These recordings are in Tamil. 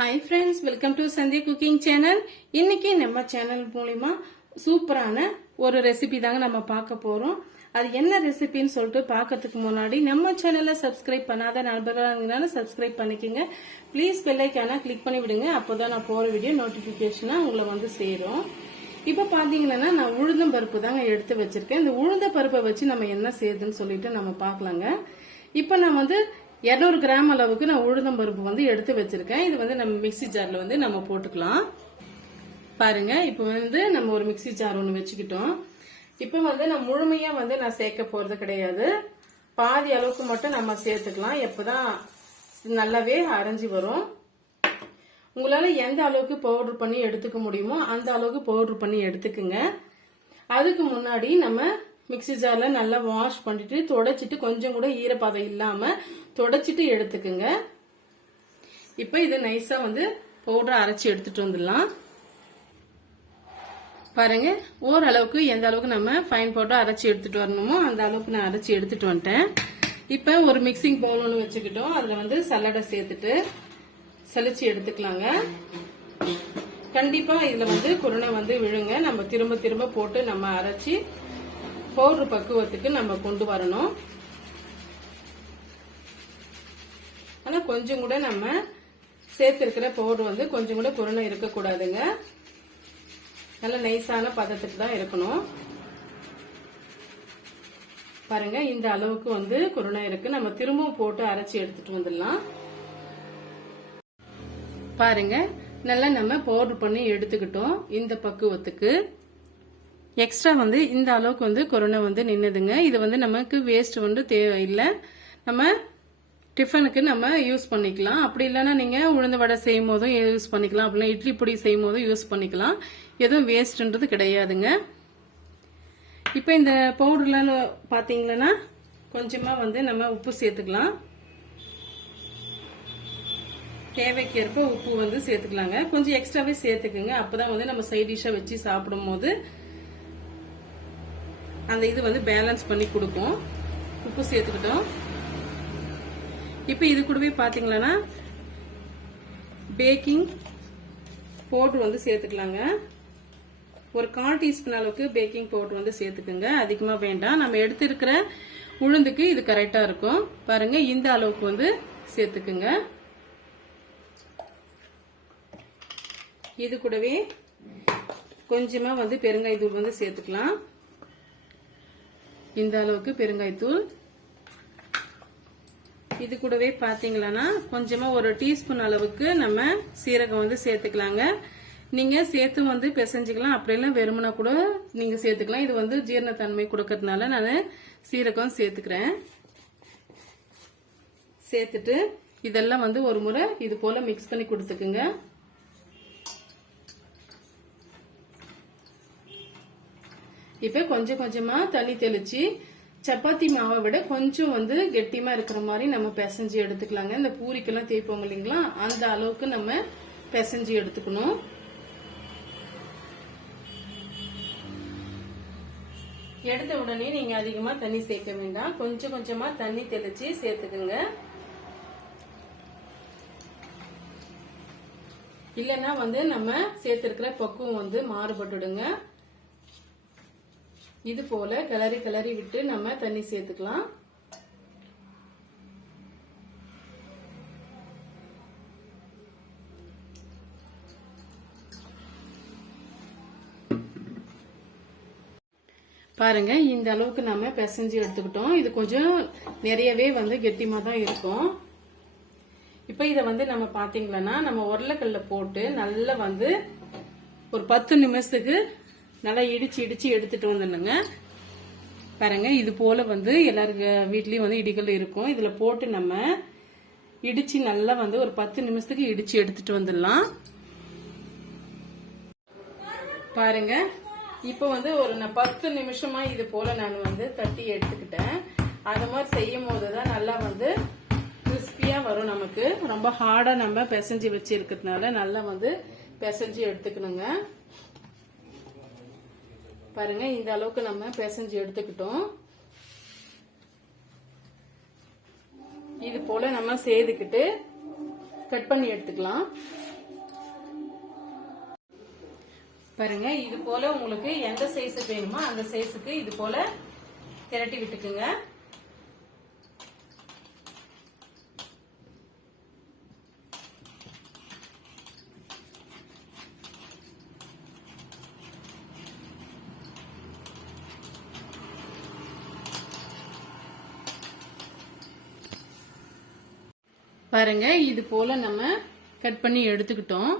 Hi friends, welcome to Sandhya Cooking Channel. இன்னைக்கு நம்ம சேனல் மூலமா சூப்பரான ஒரு ரெசிபி தாங்க நம்ம பார்க்க போறோம். அது என்ன ரெசிபின்னு சொல்லிட்டு பார்க்கிறதுக்கு முன்னாடி நம்ம சேனலை சப்ஸ்கிரைப் பண்ணாத நண்பர்களா இருந்தாலும் சப்ஸ்கிரைப் பண்ணிக்கங்க. ப்ளீஸ் பெல் ஐகானை கிளிக் பண்ணி விடுங்க. அப்போதான் நான் போற வீடியோ நோட்டிபிகேஷனா உங்களை வந்து சேரும். இப்ப பாத்தீங்கன்னா நான் உளுந்தம் பருப்பு தாங்க எடுத்து வச்சிருக்கேன். இந்த உளுந்த பருப்பை வச்சு நம்ம என்ன செய்யுதுன்னு சொல்லிட்டு நம்ம பார்க்கலாங்க. இப்ப நான் வந்து 200 கிராம் அளவுக்கு நான் உளுந்தம் பருப்பு வந்து எடுத்து வச்சிருக்கேன். இது வந்து நம்ம மிக்சி ஜார்ல வந்து நம்ம போட்டுக்கலாம். பாருங்க, இப்ப வந்து நம்ம ஒரு மிக்சி ஜார் ஒன்று வச்சுக்கிட்டோம். இப்ப வந்து நான் முழுமையா வந்து நான் சேர்க்க போறது கிடையாது. பாதி அளவுக்கு மட்டும் நம்ம சேர்த்துக்கலாம். எப்பதான் நல்லாவே அரைஞ்சி வரும். உங்களால எந்த அளவுக்கு பவுடர் பண்ணி எடுத்துக்க முடியுமோ அந்த அளவுக்கு பவுடர் பண்ணி எடுத்துக்குங்க. அதுக்கு முன்னாடி நம்ம மிக்சி ஜார்ல நல்லா வாஷ் பண்ணிட்டு தொடச்சிட்டு கொஞ்சம் கூட ஈரப்பதம் இல்லாம தொடச்சிட்டு எடுத்துக்குங்க. இப்ப இதை நைஸா வந்து பவுடர் அரைச்சி எடுத்துட்டு வந்துடலாம். பாருங்க, ஓரளவுக்கு எந்த அளவுக்கு நம்ம ஃபைன் பவுடர் அரைச்சி எடுத்துட்டு வரணுமோ அந்த அளவுக்கு நான் அரைச்சி எடுத்துட்டு வந்துட்டேன். இப்ப ஒரு மிக்சிங் பவுல் ஒன்று வச்சுக்கிட்டோம். அதுல வந்து சல்லடை சேர்த்துட்டு சலிச்சு எடுத்துக்கலாங்க. கண்டிப்பா இதுல வந்து குருணை வந்து விழுங்க. நம்ம திரும்ப திரும்ப போட்டு நம்ம அரைச்சி பவுடர் பக்குவத்துக்கு நம்ம கொண்டு வரணும். ஆனா கொஞ்சம் கூட நம்ம சேர்த்திருக்கிற பவுடர் வந்து கொஞ்சம் கூட குருணை இருக்கக்கூடாதுங்க. நல்ல நைஸான பதத்துக்கு தான் இருக்கணும். பாருங்க, இந்த அளவுக்கு வந்து குருணை இருக்கு. நம்ம திரும்பவும் போட்டு அரைச்சி எடுத்துட்டு வந்துடலாம். பாருங்க, நல்லா நம்ம பவுடர் பண்ணி எடுத்துக்கிட்டோம். இந்த பக்குவத்துக்கு எக்ஸ்ட்ரா வந்து இந்த அளவுக்கு வந்து குருணை வந்து நின்னுதுங்க. இது வந்து நமக்கு வேஸ்ட் வந்து தேவையில்லை. நம்ம டிஃபனுக்கு நம்ம யூஸ் பண்ணிக்கலாம். அப்படி இல்லைன்னா நீங்க உளுந்த வடை செய்யும் போதும் யூஸ் பண்ணிக்கலாம். அப்படின்னா இட்லி பொடி செய்யும் போதும் யூஸ் பண்ணிக்கலாம். எதுவும் வேஸ்ட்ன்றது கிடையாதுங்க. இப்ப இந்த பவுடர்ல பாத்தீங்கன்னா கொஞ்சமா வந்து நம்ம உப்பு சேர்த்துக்கலாம். தேவைக்கேற்ப உப்பு வந்து சேர்த்துக்கலாங்க. கொஞ்சம் எக்ஸ்ட்ராவே சேர்த்துக்குங்க. அப்பதான் வந்து நம்ம சைட் டிஷ்ஷா வச்சு சாப்பிடும் போது அந்த இது வந்து பேலன்ஸ் பண்ணி கொடுக்கும். உப்பு சேர்த்துக்கிட்டோம். இப்ப இது கூடவே பாத்தீங்கன்னா பேக்கிங் பவுடர் வந்து சேர்த்துக்கலாங்க. ஒரு 1/4 டீஸ்பூன் அளவுக்கு பேக்கிங் பவுடர் வந்து சேர்த்துக்குங்க. அதிகமா வேண்டாம். நம்ம எடுத்திருக்கிற உளுந்துக்கு இது கரெக்டா இருக்கும். பாருங்க, இந்த அளவுக்கு வந்து சேர்த்துக்குங்க. இது கூடவே கொஞ்சமா வந்து பெருங்காயத்தூள் வந்து சேர்த்துக்கலாம். இந்த அளவுக்கு பெருங்காயத்தூள். இது கூடவே பாத்தீங்கன்னா கொஞ்சமா ஒரு டீஸ்பூன் அளவுக்கு நம்ம சீரகம் வந்து சேர்த்துக்கலாங்க. நீங்க சேர்த்து வந்து பிசைஞ்சுக்கலாம். அப்படியெல்லாம் வெறுமனா கூட நீங்க சேர்த்துக்கலாம். இது வந்து ஜீரணத்தன்மை கொடுக்கறதுனால நான் சீரகம் சேர்த்துக்கிறேன். சேர்த்துட்டு இதெல்லாம் வந்து ஒரு முறை இது போல மிக்ஸ் பண்ணி கொடுத்துக்குங்க. இப்ப கொஞ்சம் கொஞ்சமா தண்ணி தெளிச்சு சப்பாத்தி மாவை விட கொஞ்சம் வந்து கெட்டிமா இருக்கிற மாதிரி நம்ம பிசைஞ்சு எடுத்துக்கலாங்க. இந்த பூரிக்கெல்லாம் தேய்ப்போம் இல்லைங்களா, அந்த அளவுக்கு நம்ம பிசைஞ்சு எடுத்துக்கணும். எடுத்த உடனே நீங்க அதிகமா தண்ணி சேர்க்க வேண்டாம். கொஞ்சம் கொஞ்சமா தண்ணி தெளிச்சு சேர்த்துக்குங்க. இல்லைன்னா வந்து நம்ம சேர்த்திருக்கிற பக்குவம் வந்து மாறுபட்டுடுங்க. இது போல கிளறி கிளறி விட்டு நம்ம தண்ணி சேர்த்துக்கலாம். பாருங்க, இந்த அளவுக்கு நம்ம பிசைஞ்சு எடுத்துக்கிட்டோம். இது கொஞ்சம் நிறையவே வந்து கெட்டிமா தான் இருக்கும். இப்ப இத வந்து நம்ம பாத்தீங்கன்னா நம்ம உருளைக்கல்ல போட்டு நல்லா வந்து ஒரு 10 நிமிஷத்துக்கு நல்லா இடிச்சு இடிச்சு எடுத்துட்டு வந்துடுங்க. பாருங்க, இது போல வந்து எல்லாருக்கு வீட்லயும் வந்து இடிகள் இருக்கும். இதுல போட்டு நம்ம இடிச்சு நல்லா வந்து ஒரு 10 நிமிஷத்துக்கு இடிச்சு எடுத்துட்டு வந்துடலாம். பாருங்க, இப்ப வந்து ஒரு 10 நிமிஷமா இது போல நான் வந்து தட்டி எடுத்துக்கிட்டேன். அது மாதிரி செய்யும் போதுதான் நல்லா வந்து கிறிஸ்பியா வரும். நமக்கு ரொம்ப ஹார்டா நம்ம பிசைஞ்சு வச்சு இருக்கிறதுனால நல்லா வந்து பிசைஞ்சு எடுத்துக்கணுங்க. பாருங்க, இந்த அளவுக்கு நம்ம பிசைஞ்சு எடுத்துக்கிட்டோம். இது போல நம்ம செய்துக்கிட்டு கட் பண்ணி எடுத்துக்கலாம். பாருங்க, இது போல உங்களுக்கு எந்த சைஸுக்கு வேணுமோ அந்த சைஸுக்கு இது போல திரட்டி விட்டுக்குங்க. பாருங்க, இது போல நம்ம கட் பண்ணி எடுத்துக்கிட்டோம்.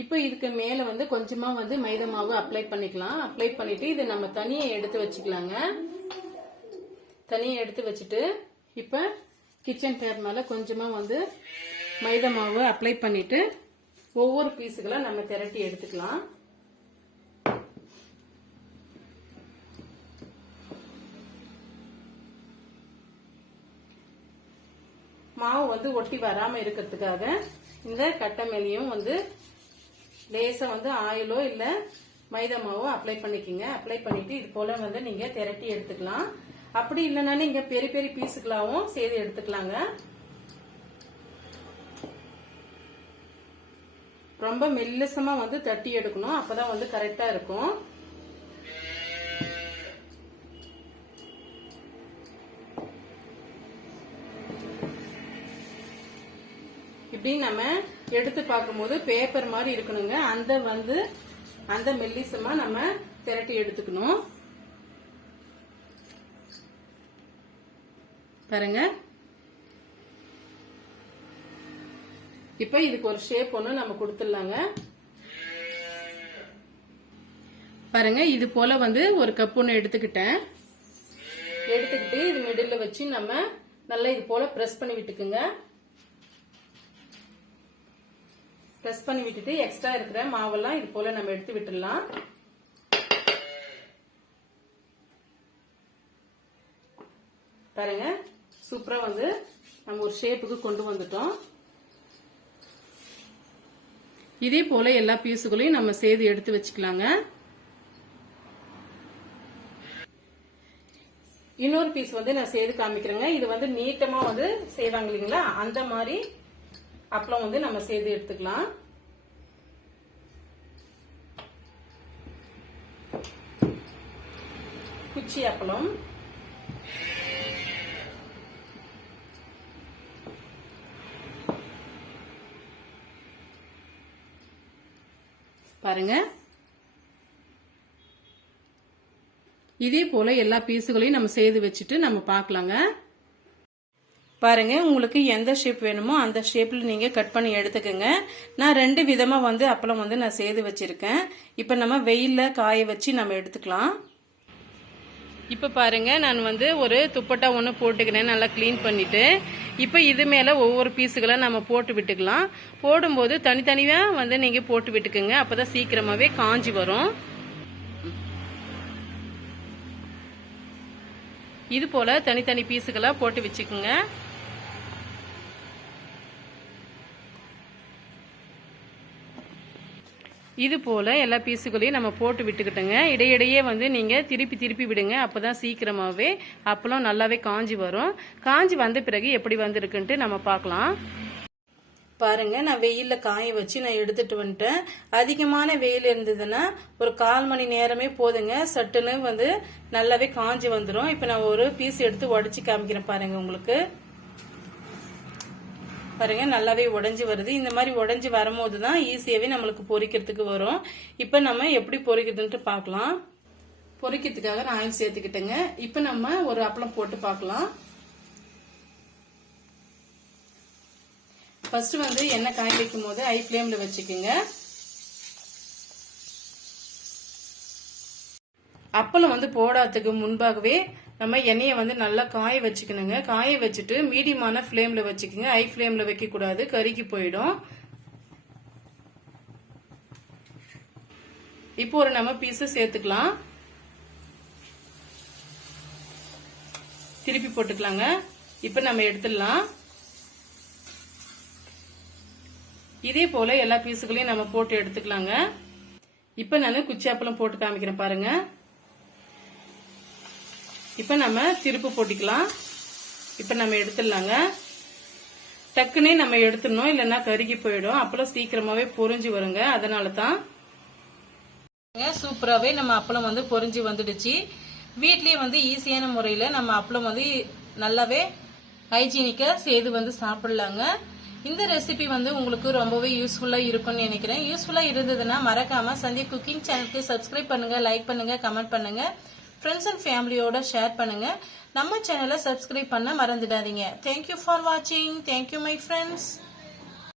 இப்போ இதுக்கு மேல வந்து கொஞ்சமா வந்து மைதா மாவு அப்ளை பண்ணிக்கலாம். அப்ளை பண்ணிட்டு இது நம்ம தனியா எடுத்து வச்சுக்கலாங்க. தனியா எடுத்து வச்சுட்டு இப்ப கிச்சன் பேர் மேல கொஞ்சமா வந்து மைதா மாவு அப்ளை பண்ணிட்டு ஒவ்வொரு பீஸுகளை நம்ம திரட்டி எடுத்துக்கலாம். மாவு வந்து ஒட்டி வராம இருக்கிறதுக்காக இந்த கட்டை மேலையும் வந்து லேசா வந்து ஆயிலோ இல்ல மைதா மாவோ அப்ளை பண்ணிக்கோங்க. அப்ளை பண்ணிட்டு இது போல வந்து நீங்க திரட்டி எடுத்துக்கலாம். அப்படி இல்லைன்னா நீங்க பெரிய பெரிய பீஸுகளாவும் செய்து எடுத்துக்கலாங்க. ரொம்ப மெல்லிசமா வந்து தட்டி எடுக்கணும், அப்பதான் வந்து கரெக்டா இருக்கும். இப்படி நம்ம எடுத்து பார்க்கும்போது பேப்பர் மாதிரி இருக்கணுங்க. அந்த மெல்லிசமா நம்ம திரட்டி எடுத்துக்கணும். பாருங்க, இப்ப இதுக்கு ஒரு ஷேப் ஒண்ணு நம்ம கொடுத்துடலாங்க. பாருங்க, இது போல வந்து ஒரு கப் ஒண்ணு எடுத்துக்கிட்டு இது மிடில் வச்சு நம்ம நல்லா இது போல பிரஸ் பண்ணி விட்டுக்குங்க. பிரஸ் பண்ணி விட்டுட்டு எக்ஸ்ட்ரா இருக்கிற மாவெல்லாம் இது போல நம்ம எடுத்து விட்டுடலாம். பாருங்க, சூப்பரா வந்து நம்ம ஒரு ஷேப்புக்கு கொண்டு வந்துட்டோம். இதே போல எல்லா பீஸுகளையும் நம்ம செய்து எடுத்து வச்சுக்கலாங்க. இன்னொரு பீஸ் வந்து நான் செய்து காமிக்கிறேங்க. இது வந்து நீட்டமா வந்து செய்வாங்க இல்லைங்களா, அந்த மாதிரி அப்பளம் வந்து நம்ம செய்து எடுத்துக்கலாம். குச்சி அப்பளம். பாருங்க, இதே போல எல்லா பீஸுகளையும் நம்ம செய்து வச்சுட்டு நம்ம பார்க்கலாங்க. பாருங்க, உங்களுக்கு எந்த ஷேப் வேணுமோ அந்த ஷேப்ல நீங்க கட் பண்ணி எடுத்துக்கோங்க. நான் 2 விதமா வந்து அப்பளம் வந்து நான் செய்து வச்சிருக்கேன். இப்ப நம்ம வெயில்ல காய வச்சு நம்ம எடுத்துக்கலாம். இப்ப பாருங்க, நான் வந்து ஒரு துப்பட்டா ஒண்ணு போட்டுக்கிறேன், நல்லா கிளீன் பண்ணிட்டு. இப்ப இது மேல ஒவ்வொரு பீஸுகளை நம்ம போட்டு விட்டுக்கலாம். போடும்போது தனித்தனியா வந்து நீங்க போட்டு விட்டுக்குங்க, அப்பதான் சீக்கிரமாவே காஞ்சி வரும். இது போல தனித்தனி பீஸுகளா போட்டு வச்சுக்கோங்க. இது போல எல்லா பீஸுகளையும் நம்ம போட்டு விட்டுக்கிட்டோங்க. இடையிடையே வந்து நீங்க திருப்பி விடுங்க, அப்பதான் சீக்கிரமாவே அப்பளம் நல்லாவே காஞ்சி வரும். காஞ்சி வந்த பிறகு எப்படி வந்திருக்குன்ட்டு நம்ம பார்க்கலாம். பாருங்க, நான் வெயில்ல காய வச்சு நான் எடுத்துட்டு வந்துட்டேன். அதிகமான வெயில் இருந்ததுன்னா ஒரு 1/4 மணி நேரமே போதுங்க, சட்டுன்னு வந்து நல்லாவே காஞ்சி வந்துடும். இப்ப நான் ஒரு பீஸ் எடுத்து உடைச்சு காமிக்கிறேன். பாருங்க, உங்களுக்கு பாருங்க நல்லாவே உடைஞ்சு வருது. இந்த மாதிரி உடைஞ்சு வரும்போது தான் ஈஸியாவே நம்மளுக்கு பொரிக்கிறதுக்கு வரும். இப்ப நம்ம எப்படி பொரிக்கிறதுன்ட்டு பார்க்கலாம். பொரிக்கிறதுக்காக நான் ஆயில் சேர்த்துக்கிட்டேங்க. இப்ப நம்ம ஒரு அப்பளம் போட்டு பார்க்கலாம். ஃபர்ஸ்ட் வந்து எண்ணெய் காய வைக்கும் போது ஹை ஃப்ளேம்ல வச்சுக்கோங்க. அப்பளம் வந்து போடாததுக்கு முன்பாகவே நம்ம எண்ணெயை வந்து நல்லா காய வச்சுக்கணுங்க. காய வச்சுட்டு மீடியமான ஃப்ளேம்ல வச்சுக்கோங்க, ஹை ஃப்ளேம்ல வைக்க கூடாது, கருகி போயிடும். இப்போ ஒரு நம்ம பீஸ் சேர்த்துக்கலாம், திருப்பி போட்டுக்கலாங்க. இப்ப நம்ம எடுத்துடலாம். இதே போல எல்லா பீஸுகளையும் நம்ம போட்டு எடுத்துக்கலாங்க. இப்ப நான் குச்சி அப்பளம் போட்டு காமிக்கிறேன் பாருங்க. இப்ப நம்ம திருப்பு போட்டுக்கலாம். இப்ப நம்ம எடுத்துடலாங்க. டக்குனே நம்ம எடுத்துடணும், இல்லைன்னா கருகி போயிடும். அப்பளம் சீக்கிரமாவே பொரிஞ்சு வருங்க. அதனால தான் சூப்பராகவே நம்ம அப்பளம் வந்து பொரிஞ்சு வந்துடுச்சு. வீட்லயே வந்து ஈஸியான முறையில நம்ம அப்பளம் வந்து நல்லாவே ஹைஜீனிக்கா செய்து வந்து சாப்பிடலாங்க. இந்த ரெசிபி வந்து உங்களுக்கு ரொம்பவே யூஸ்ஃபுல்லா இருக்கும்னு நினைக்கிறேன். யூஸ்ஃபுல்லா இருந்ததுன்னா மறக்காம சந்தியா குக்கிங் சேனலுக்கு சப்ஸ்கிரைப் பண்ணுங்க, லைக் பண்ணுங்க, கமெண்ட் பண்ணுங்க, ஃப்ரெண்ட்ஸ் அண்ட் ஃபேமிலியோட ஷேர் பண்ணுங்க. நம்ம சேனலை சப்ஸ்கிரைப் பண்ண மறந்துடாதீங்க. தேங்க்யூ ஃபார் வாட்சிங். Thank you my friends.